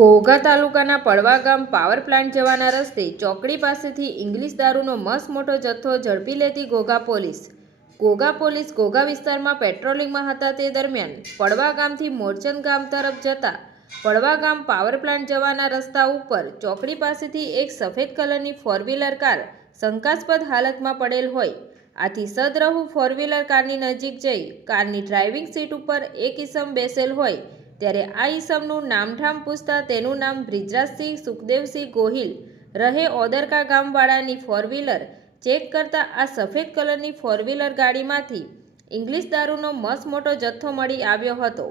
તાલુકાના પડવા ગામ પાવર પ્લાન્ટ જવાના રસ્તે ચોકડી પાસેથી ઇંગ્લિશ દારૂનો મસ મોટો જથ્થો ઝડપી લેતી ઘોઘા પોલીસ. ઘોઘા પોલીસ ઘોઘા વિસ્તારમાં પેટ્રોલિંગમાં હતા તે દરમિયાન પડવા ગામથી મોરચંદ ગામ તરફ જતા પડવા ગામ પાવર પ્લાન્ટ જવાના રસ્તા ઉપર ચોકડી પાસેથી એક સફેદ કલરની ફોર વ્હીલર કાર શંકાસ્પદ હાલતમાં પડેલ હોય. આથી સદરહુ ફોર વ્હીલર કારની નજીક જઈ કારની ડ્રાઇવિંગ સીટ ઉપર એક ઇસમ બેસેલ હોય ત્યારે આ ઈસમનું નામઠામ પૂછતા તેનું નામ બ્રિજરાજસિંહ સુખદેવસિંહ ગોહિલ રહે ઓદરકા ગામવાળાની ફોર વ્હીલર ચેક કરતા આ સફેદ કલરની ફોર વ્હીલર ગાડીમાંથી ઇંગ્લિશ દારૂનો મસ્ત મોટો જથ્થો મળી આવ્યો હતો.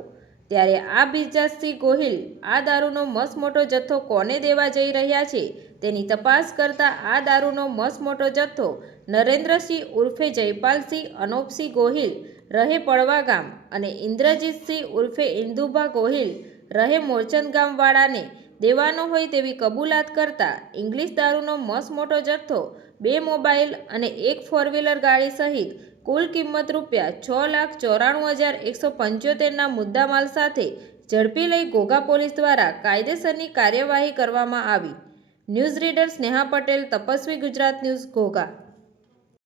ત્યારે આ બ્રિજરાજસિંહ ગોહિલ આ દારૂનો મસમોટો જથ્થો કોને દેવા જઈ રહ્યા છે તેની તપાસ કરતા આ દારૂનો મસમોટો જથ્થો નરેન્દ્રસિંહ ઉર્ફે જયપાલસિંહ અનોપસિંહ ગોહિલ રહે પડવા ગામ અને ઇન્દ્રજીતસિંહ ઉર્ફે ઇન્દુભા ગોહિલ રહે મોરચંદ ગામવાળાને દેવાનો હોય તેવી કબૂલાત કરતા ઇંગ્લિશ દારૂનો મસમોટો જથ્થો, બે મોબાઈલ અને એક ફોર વ્હીલર ગાડી સહિત કુલ કિંમત રૂપિયા છ લાખ ચોરાણું હજાર એકસો પંચોતેરના મુદ્દામાલ સાથે ઝડપી લઈ ઘોઘા પોલીસ દ્વારા કાયદેસરની કાર્યવાહી કરવામાં આવી. News reader Sneha Patel, Tapasvi Gujarat news, Ghogha.